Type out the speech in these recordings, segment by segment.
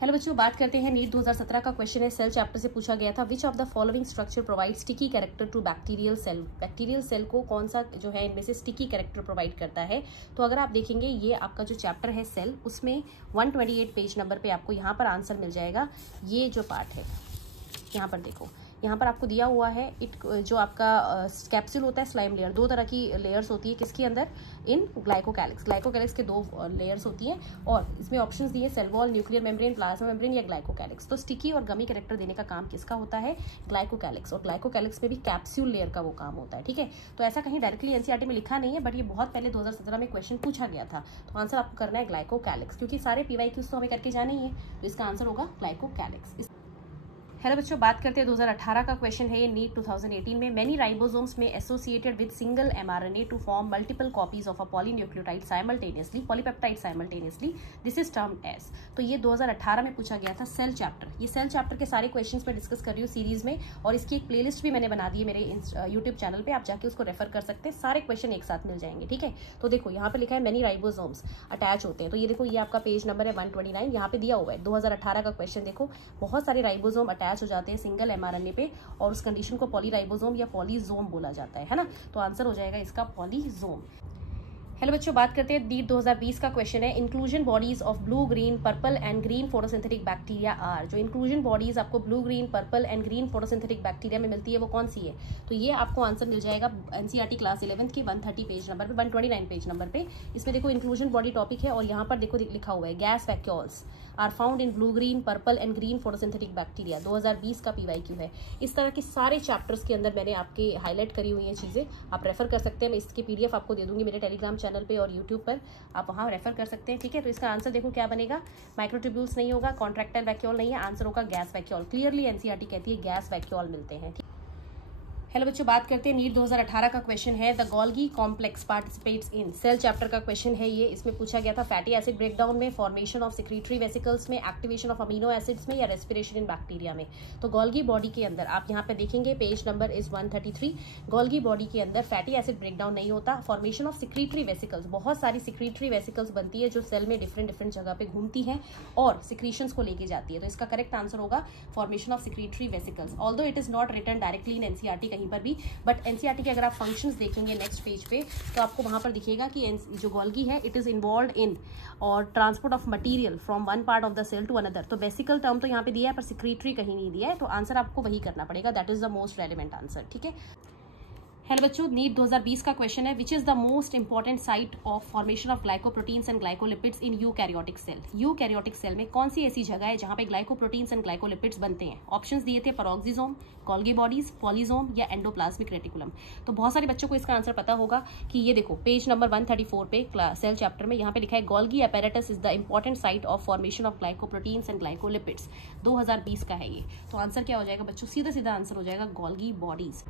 Hello बच्चों, बात करते हैं नीट 2017 का क्वेश्चन है, सेल चैप्टर से पूछा गया था। Which of the following structure provide sticky character to bacterial cell. Bacterial cell को कौन सा जो है इनमें से स्टिकी कैरेक्टर प्रोवाइड करता है। तो अगर आप देखेंगे ये आपका जो चैप्टर है सेल, उसमें 128 पेज नंबर पे आपको यहाँ पर आंसर मिल जाएगा। ये जो पार्ट है यहाँ पर देखो, यहाँ पर आपको दिया हुआ है जो आपका कैप्सूल होता है स्लाइम लेयर, दो तरह की लेयर्स होती है किसके अंदर, इन ग्लाइकोकैलिक्स। ग्लाइकोकैलिक्स के दो लेयर्स होती हैं और इसमें ऑप्शंस दिए cell wall, nuclear membrane, plasma membrane या ग्लाइकोकैलिक्स। तो स्टिकी और गमी कैरेक्टर देने का काम किसका होता है, ग्लाइकोकैलिक्स। और ग्लाइकोकैलिक्स में भी कैप्सूल लेयर का वो काम होता है, ठीक है। तो ऐसा कहीं डायरेक्टली एनसीईआरटी में लिखा नहीं है, बट ये बहुत पहले 2017 में क्वेश्चन पूछा गया था। तो आंसर आपको करना है ग्लाइकोकैलिक्स, क्योंकि सारे पीवाईक्यूज तो हमें करके जाने ही है। तो इसका आंसर होगा ग्लाइकोकैलिक्स। हेलो बच्चों, बात करते हैं 2018 का क्वेश्चन है ये नीट 2018 में। Many ribosomes may associated with single mRNA to form multiple copies of a polynucleotide simultaneously, polypeptide simultaneously, this is termed as. तो ये 2018 में पूछा गया था सेल चैप्टर। ये सेल चैप्टर के सारे क्वेश्चंस पे डिस्कस कर रही हूँ सीरीज में, और इसकी एक प्लेलिस्ट भी मैंने बना दी है मेरे यूट्यूब चैनल पे, आप जाके उसको रेफर कर सकते हैं। सारे क्वेश्चन एक साथ मिल जाएंगे, ठीक है। तो देखो यहाँ पे लिखा है मेनी राइबोसोम्स अटैच होते हैं। तो ये देखो, ये आपका पेज नंबर है 129, यहाँ पे दिया हुआ है 2018 का क्वेश्चन। देखो बहुत सारे राइबोसोम अटैच हो जाते हैं सिंगल एमआरएनए पे, और उस कंडीशन को पॉलीराइबोसोम या पॉलीजोम बोला जाता है ना। तो आंसर हो जाएगा इसका पॉलीजोम। हेलो बच्चों, बात करते हैं नीट 2020 का क्वेश्चन है। Inclusion bodies of blue, green, purple and green photosynthetic bacteria are. जो इंक्लूजन बॉडीज आपको blue, green, purple and green photosynthetic bacteria में मिलती है वो कौन सी है। तो ये आपको आंसर मिल जाएगा एनसीईआरटी क्लास 11 की 130 पेज नंबर पे, 129 पेज नंबर पे। इसमें देखो इंक्लूजन बॉडी टॉपिक है, और यहाँ पर देखो लिखा हुआ है gas vacuoles are found in blue, green, purple and green photosynthetic bacteria. 2020 का पीवाईक्यू है। इस तरह के सारे चैप्टर्स के अंदर मैंने आपके हाईलाइट करी हुई हैं चीज़ें, आप रेफर कर सकते हैं। मैं इसकी पीडीएफ आपको दे दूंगी मेरे टेलीग्राम चैनल पे और यूट्यूब पर, आप वहाँ रेफर कर सकते हैं, ठीक है। तो इसका आंसर देखो क्या बनेगा, माइक्रोट्यूब्यूल्स नहीं होगा, कॉन्ट्रैक्टाइल वैक्यूल नहीं है, आंसर होगा गैस वैक्यूल। क्लियरली एनसीईआरटी कहती है गैस वैक्यूल मिलते हैं, ठीक। हेलो बच्चों, बात करते हैं नीट 2018 का क्वेश्चन है। The Golgi complex participates in. Cell chapter का क्वेश्चन है ये। इसमें पूछा गया था फैटी एसिड ब्रेकडाउन में, फॉर्मेशन ऑफ सिक्रीटरी वेसिकल्स में, एक्टिवेशन ऑफ अमीनो एसिड्स में, या रेस्पिरेशन इन बैक्टीरिया में। तो गोल्गी बॉडी के अंदर आप यहाँ पे देखेंगे page number is 133। Golgi body के अंदर फैटी एसिड ब्रेकडाउन नहीं होता। फॉर्मेशन ऑफ सिक्रीटरी वेसिकल्स, बहुत सारी सिक्रीटरी वेसिकल्स बनती है जो सेल में डिफरेंट जगह पे घूमती हैं और सिक्रीशंस को लेके जाती है। तो इसका करेक्ट आंसर होगा formation of secretory vesicles. Although it is not written directly in NCERT कहीं पर भी, बट एनसीईआरटी के अगर आप फंक्शंस देखेंगे नेक्स्ट पेज पे, तो आपको वहां पर दिखेगा कि जो गोल्गी है इट इज इन्वॉल्व इन और transport of material from one part of the cell to another. तो वेसिकल टर्म तो यहाँ पे दिया है पर सिक्रीटरी कहीं नहीं दिया है, तो आंसर आपको वही करना पड़ेगा। That is the most relevant answer, ठीक है। हेलो बच्चों, नीट 2020 का क्वेश्चन है। Which is the most important site of formation of glycoproteins and glycolipids in eukaryotic cell. Eukaryotic cell में कौन सी ऐसी जगह है जहां पे ग्लाइकोप्रोटीन्स एंड ग्लाइकोलिपिड्स बनते हैं। ऑप्शंस दिए थे पेरोक्सिसोम, गोल्गी बॉडीज, पॉलीजोम या एंडोप्लाज्मिक रेटिकुलम। तो बहुत सारे बच्चों को इसका आंसर पता होगा कि ये देखो पेज नंबर 134 पे सेल चैप्टर में यहाँ पे लिखा है Golgi apparatus is the important site of formation of glycoproteins and glycolipids. 2020 का है ये। तो आंसर क्या हो जाएगा बच्चों, सीधा सीधा आंसर हो जाएगा गोल्गी बॉडीज।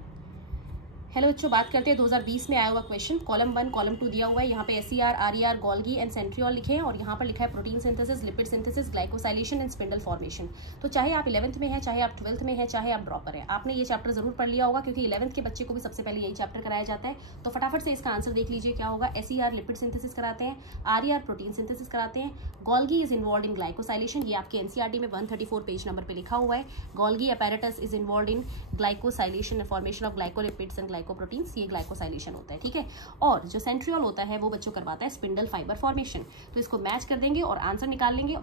हेलो बच्चों, बात करते हैं 2020 में आया हुआ क्वेश्चन। कॉलम 1 कॉलम 2 दिया हुआ है, यहाँ पे SER, RER, Golgi and centriole लिखे हैं, और यहाँ पर लिखा है protein synthesis, lipid synthesis, glycosylation and spindle formation. तो चाहे आप 11th में हैं, चाहे आप 12th में हैं, चाहे आप ड्रॉपर हैं, आपने ये चैप्टर जरूर पढ़ लिया होगा, क्योंकि 11th के बच्चे को भी सबसे पहले यही चैप्टर कराया जाता है। तो फटाफट से इसका आंसर देख लीजिए क्या होगा। एसईआर लिपिड सिंथेसिस कराते हैं, आरईआर प्रोटीन सिंथेसिस कराते हैं, Golgi is involve in glycosylation, ये आपके एनसीईआरटी में 134 पेज नंबर पे लिखा हुआ है। Golgi apparatus is involve in glycosylation, formation of glycolipids and glycoproteins, ये ग्लाइकोसाइलेशन होता है, ठीक है। और जो सेंट्रियोल होता है वो बच्चों करवाता है स्पिंडल फाइबर फॉर्मेशन। तो इसको मैच कर देंगे और आंसर निकाल लेंगे।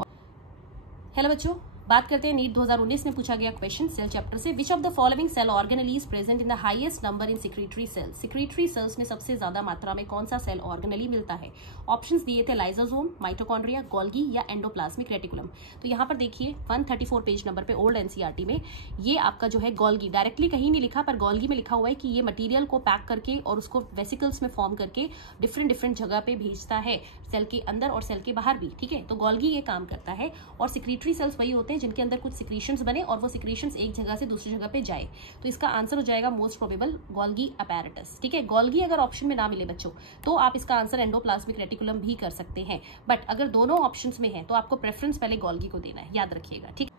हेलो बच्चों, बात करते हैं नीट 2019 में पूछा गया क्वेश्चन सेल चैप्टर से। Which of the following cell organelle is present in the highest number in secretory cells. Secretory cells में सबसे ज्यादा मात्रा में कौन सा सेल ऑर्गेनेली मिलता है। ऑप्शंस दिए थे लाइसोसोम, माइटोकॉन्ड्रिया, गोल्गी या एंडोप्लाज्मिक रेटिकुलम। तो यहाँ पर देखिए 134 पेज नंबर पे ओल्ड एनसीईआरटी में ये आपका जो है गोल्गी, डायरेक्टली कहीं नहीं लिखा पर गोल्गी में लिखा हुआ है कि ये मटीरियल को पैक करके और उसको वेसिकल्स में फॉर्म करके डिफरेंट जगह पे भेजता है, सेल के अंदर और सेल के बाहर भी, ठीक है। तो गोल्गी ये काम करता है, और सिक्रीटरी सेल्स वही होते हैं जिनके अंदर कुछ सिक्रीशंस बने और वो सिक्रीशंस एक जगह से दूसरी जगह पे जाए। तो इसका आंसर हो जाएगा मोस्ट प्रोबेबल गोल्गी अपैरेटस, ठीक है। गोल्गी अगर ऑप्शन में ना मिले बच्चों तो आप इसका आंसर एंडोप्लाज्मिक रेटिकुलम भी कर सकते हैं, बट अगर दोनों ऑप्शंस में है तो आपको प्रेफरेंस पहले गोल्गी को देना है, याद रखिएगा, ठीक।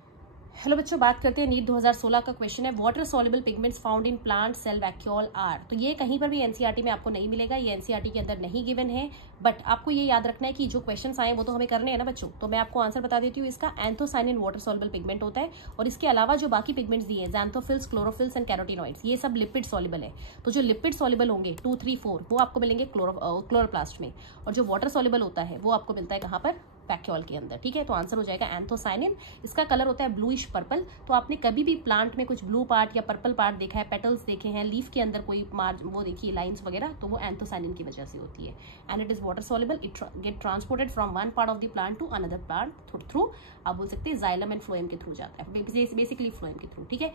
हेलो बच्चों, बात करते हैं नीट 2016 का क्वेश्चन है water soluble pigments found in plant cell vacuole are. तो ये कहीं पर भी एनसीईआरटी में आपको नहीं मिलेगा, ये एनसीईआरटी के अंदर नहीं गिवन है। बट आपको ये याद रखना है कि जो क्वेश्चंस आए वो तो हमें करने हैं ना बच्चों। तो मैं आपको आंसर बता देती हूँ। इसका एंथोसाइनिन वाटर सॉल्युबल पिगमेंट होता है और इसके अलावा जो बाकी पिगमेंट्स दिए हैं ज़ैंथोफिल्स, क्लोरोफिल्स एंड कैरोटिनॉइड्स, ये सब लिपिड सॉल्युबल है। तो जो लिपिड सॉल्युबल होंगे 2, 3, 4 वो आपको मिलेंगे क्लोरोप्लास्ट में, और जो वाटर सॉल्युबल होता है वो आपको मिलता है कहाँ पर, वैक्यूल के अंदर। ठीक है, तो आंसर हो जाएगा एंथोसाइनिन। इसका कलर होता है ब्लूइश पर्पल। तो आपने कभी भी प्लांट में कुछ ब्लू पार्ट या पर्पल पार्ट देखा है, पेटल्स देखे हैं, लीफ के अंदर कोई मार्ज वो देखिए लाइंस वगैरह, तो वो एंथोसाइनिन की वजह से होती है। And it is water soluble, it get transported from one part of the plant to another plant through, आप बोल सकते हैं जाइलम एंड फ्लोएम के थ्रू जाता है, बेसिकली फ्लोएम के थ्रू। ठीक है,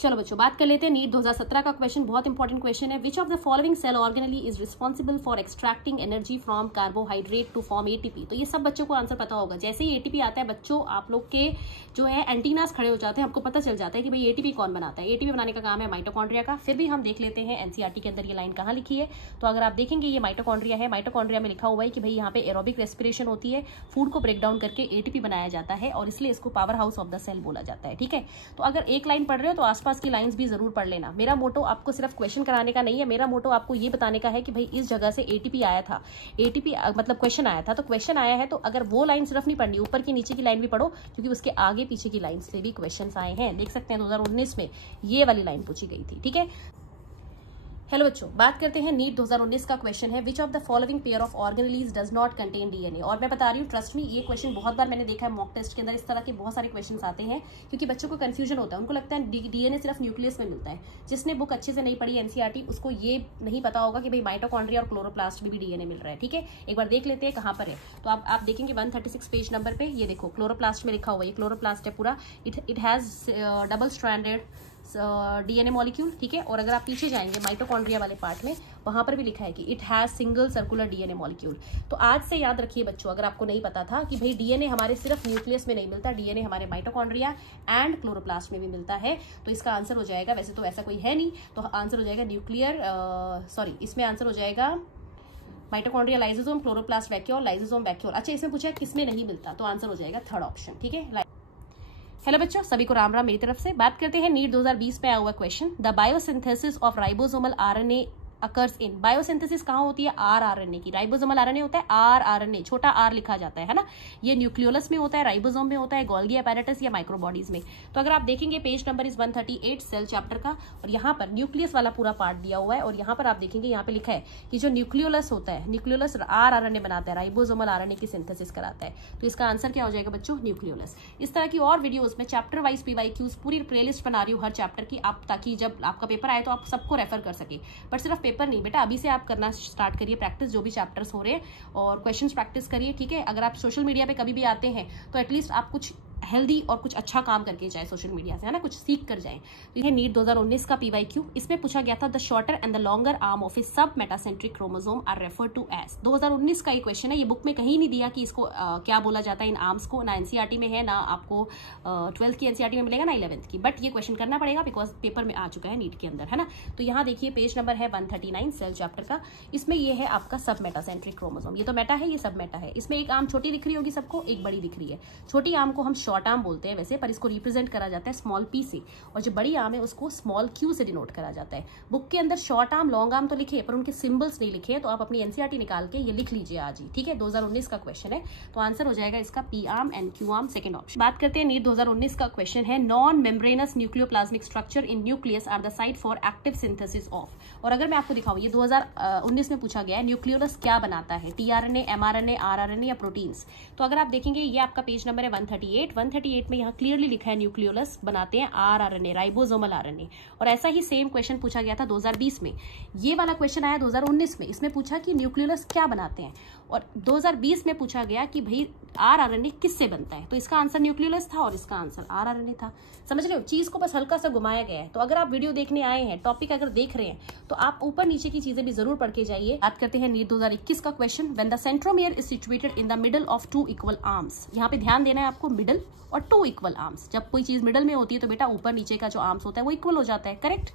चलो बच्चों बात कर लेते हैं नीट 2017 का क्वेश्चन। बहुत इंपॉर्टेंट क्वेश्चन है। Which of the following cell organelle is responsible for extracting energy from carbohydrate to form ATP. तो ये सब बच्चों को आंसर पता होगा। जैसे ही एटीपी आता है बच्चों, आप लोग के जो है एंटीनास खड़े हो जाते हैं, आपको पता चल जाता है कि भाई एटीपी कौन बनाता है। एटीपी बनाने का काम है माइटोकॉन्ड्रिया का। फिर भी हम देख लेते हैं एनसीईआरटी के अंदर ये लाइन कहाँ लिखी है। तो अगर आप देखेंगे ये माइटोकॉन्ड्रिया है। माइटोकॉन्ड्रिया में लिखा हुआ है कि भाई यहाँ पे एरोबिक रेस्पिरेशन होती है, फूड को ब्रेक डाउन करके एटीपी बनाया जाता है और इसलिए इसको power house of the cell बोला जाता है। ठीक है, तो अगर एक लाइन पढ़ रहे हो तो आसपास की लाइंस भी जरूर पढ़ लेना। मेरा मोटो आपको सिर्फ क्वेश्चन कराने का नहीं है, मेरा मोटो आपको ये बताने का है कि भाई इस जगह से एटीपी आया था, एटीपी मतलब क्वेश्चन आया था, तो क्वेश्चन आया है तो अगर वो लाइन सिर्फ नहीं पढ़नी, ऊपर की नीचे की लाइन भी पढ़ो, क्योंकि उसके आगे पीछे की लाइन से भी क्वेश्चंस आए हैं। देख सकते हैं 2019 में ये वाली लाइन पूछी गई थी। ठीक है, हेलो बच्चों, बात करते हैं नीट 2019 का क्वेश्चन है which of the following pair of organelles does not contain DNA. और मैं बता रही हूँ, ट्रस्ट मी, ये क्वेश्चन बहुत बार मैंने देखा है मॉक टेस्ट के अंदर। इस तरह के बहुत सारे क्वेश्चंस आते हैं क्योंकि बच्चों को कंफ्यूजन होता है। उनको लगता है डीएनए सिर्फ न्यूक्लियस में मिलता है। जिसने बुक अच्छे से नहीं पढ़ी एनसीईआरटी, उसको ये नहीं पता होगा कि भाई माइटोकॉन्ड्रिया और क्लोरोप्लास्ट में भी डीएनए मिल रहा है। ठीक है, एक बार देख लेते हैं कहाँ पर है। तो आप देखेंगे 136 पेज नंबर पे, ये देखो क्लोरोप्लास्ट में लिखा हुआ है। ये क्लोरोप्लास्ट है पूरा। It has double stranded DNA molecule. ठीक है, और अगर आप पीछे जाएंगे माइटोकॉन्ड्रिया वाले पार्ट में, वहां पर भी लिखा है कि it has single circular DNA molecule. तो आज से याद रखिए बच्चों, अगर आपको नहीं पता था कि भाई डीएनए हमारे सिर्फ न्यूक्लियस में नहीं मिलता, डीएनए हमारे माइटोकॉन्ड्रिया एंड क्लोरोप्लास्ट में भी मिलता है। तो इसका आंसर हो जाएगा, वैसे तो ऐसा कोई है नहीं, तो आंसर हो जाएगा इसमें आंसर हो जाएगा mitochondria, lysosome, chloroplast vacuole, lysosome vacuole. अच्छा, इसमें पूछा किसमें नहीं मिलता, तो आंसर हो जाएगा थर्ड ऑप्शन। ठीक है, हेलो बच्चों, सभी को राम राम मेरी तरफ से। बात करते हैं नीट 2020 पे आया हुआ question, the biosynthesis of ribosomal RNA occurs in. Biosynthesis कहाँ होती है, आरएनए की। राइबोसोमल आरएनए होता है आरएनए, छोटा आर लिखा जाता है ना। ये न्यूक्लियोलस में होता है, राइबोसोम में होता है, गोल्गी अपैरेटस या माइक्रोबॉडीज में। तो अगर आप देखेंगे page number is 138 cell chapter का, और यहाँ पर न्यूक्लियस वाला पूरा पार्ट दिया हुआ है। और यहाँ पर आप देखेंगे, यहाँ पे लिखा है कि जो न्यूक्लियोलस होता है, न्यूक्लियोलस आरएनए बनाता है, राइबोसोमल आरएनए की सिंथेसिस कराता है। तो इसका आंसर क्या हो जाएगा बच्चों, न्यूक्लियोलस। इस तरह की और वीडियोस में चैप्टर वाइज पीवाईक्यूज पूरी प्लेलिस्ट बना रही हूँ हर चैप्टर की, आप ताकि जब आपका पेपर आए तो आप सबको रेफर कर सके। बट सिर्फ पेपर नहीं बेटा, अभी से आप करना स्टार्ट करिए प्रैक्टिस, जो भी चैप्टर्स हो रहे हैं, और क्वेश्चंस प्रैक्टिस करिए। ठीक है, अगर आप सोशल मीडिया पे कभी भी आते हैं तो एटलीस्ट आप कुछ हेल्दी और कुछ अच्छा काम करके जाए सोशल मीडिया से, है ना, कुछ सीख कर जाए। तो ये नीट 2019 का पीवाईक्यू, इसमें पूछा गया था the shorter and the longer arm of a submetacentric chromosome are referred to as. 2019 का ये क्वेश्चन है। ये बुक में कहीं नहीं दिया कि इसको क्या बोला जाता है इन आर्म्स को, ना एनसीईआरटी में है, ना आपको 12th की एनसीईआरटी में मिलेगा, ना 11th की। बट ये क्वेश्चन करना पड़ेगा बिकॉज पेपर में आ चुका है नीट के अंदर, है ना। तो यहाँ देखिए पेज नंबर है 139 सेल चैप्टर का। इसमें ये है आपका सब मेटासेंट्रिक क्रोमोसोम। ये तो मेटा है, ये सब मेटा है। इसमें एक आर्म छोटी दिख रही होगी सबको, एक बड़ी दिख रही है। छोटी आर्म को हम शॉर्ट आर्म बोलते हैं वैसे, पर इसको रिप्रेजेंट करा जाता है स्मॉल पी से, और जो बड़ी आर्म है उसको स्मॉल क्यू से डिनोट करा जाता है। बुक के अंदर शॉर्ट आर्म, लॉन्ग आर्म तो लिखे पर उनके सिंबल्स नहीं लिखे, तो आप अपनी एनसीईआरटी निकाल के ये लिख लीजिए आज ही। ठीक है, 2019 का क्वेश्चन है, तो आंसर हो जाएगा इसका P arm and Q arm, second option. बात करते हैं नीट 2019 का क्वेश्चन है non membranous nucleoplasmic structure in nucleus are the site for active synthesis of. और अगर मैं आपको दिखाऊं, ये 2019 में पूछा गया है न्यूक्लियोलस क्या बनाता है, टीआरएनए, एमआरएनए, आरआरएनए या प्रोटीन्स। तो अगर आप देखेंगे ये आपका पेज नंबर है 138 में, यहाँ क्लियरली लिखा है न्यूक्लियोलस बनाते हैं आरआरएनए, राइबोसोमल आरएनए। और ऐसा ही सेम क्वेश्चन पूछा गया था 2020 में। ये वाला क्वेश्चन आया 2019 में, इसमें पूछा कि न्यूक्लियोलस क्या बनाते हैं, और 2020 में पूछा गया कि भाई आरआरएनए किससे बनता है। तो इसका आंसर न्यूक्लियोलस था और इसका आंसर आरआरएनए था। समझ रहे हो, चीज को बस हल्का सा घुमाया गया है। तो अगर आप वीडियो देखने आए हैं, टॉपिक अगर देख रहे हैं, तो आप ऊपर नीचे की चीजें भी जरूर पढ़ के जाइए। बात करते हैं नीट 2021 का question, when the centromere is situated in the middle of two equal arms. यहाँ पे ध्यान देना है आपको, मिडल और 2 इक्वल आर्म्स। जब कोई चीज़ मिडल में होती है तो बेटा ऊपर नीचे का जो आर्म्स होता है वो इक्वल हो जाता है, करेक्ट।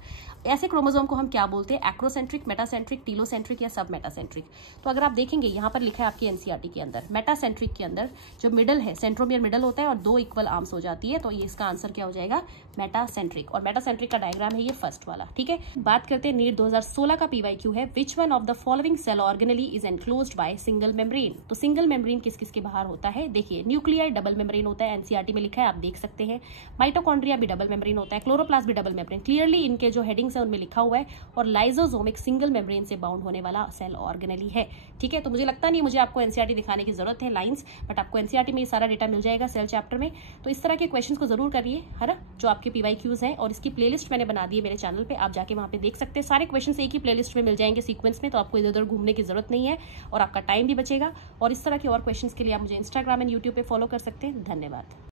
ऐसे क्रोमोसोम को हम क्या बोलते हैं, एक्रोसेंट्रिक, मेटासेंट्रिक, टीलोसेंट्रिक या सब मेटासेंट्रिक। तो अगर आप देखेंगे यहाँ पर लिखा है आपकी एनसीईआरटी के अंदर, मेटासेंट्रिक के अंदर जो मिडल है, सेंट्रोमियर मिडल होता है और 2 इक्वल आर्म्स हो जाती है, तो ये इसका आंसर क्या हो जाएगा, मेटासेंट्रिक। और मेटासेंट्रिक का डायग्राम है ये फर्स्ट वाला, ठीक है। बात करते हैं नीट 2016 का पीवाईक्यू है, which one of the following cell organelle is enclosed by single membrane. तो सिंगल मेम्ब्रेन किस किस के बाहर होता है, देखिए न्यूक्लियाई डबल मेम्ब्रेन होता है, एनसीईआरटी में लिखा है, आप देख सकते हैं। माइटोकॉन्ड्रिया भी डबल मेम्ब्रेन होता है, क्लोरोप्लास्ट भी डबल मेम्ब्रेन, क्लियरली इनके जो हेडिंग्स है उनमें लिखा हुआ है। और लाइजोसोम एक सिंगल मेम्ब्रेन से बाउंड होने वाला सेल ऑर्गेनली है, ठीक है। तो मुझे लगता नहीं मुझे आपको एनसीईआरटी दिखाने की जरूरत है लाइंस, बट आपको एनसीईआरटी में ये सारा डेटा मिल जाएगा सेल चैप्टर में। तो इस तरह के क्वेश्चंस को जरूर करिए, है ना, जो आपके पीवाईक्यूज हैं। और इसकी प्लेलिस्ट मैंने बना दी है मेरे चैनल पे, आप जाके वहां पे देख सकते हैं। सारे क्वेश्चंस एक ही प्लेलिस्ट में मिल जाएंगे सीक्वेंस में, तो आपको इधर उधर घूमने की जरूरत नहीं है और आपका टाइम भी बचेगा। और इस तरह के और क्वेश्चंस के लिए आप मुझे इंस्टाग्राम एंड यूट्यूब पे फॉलो कर सकते हैं। धन्यवाद।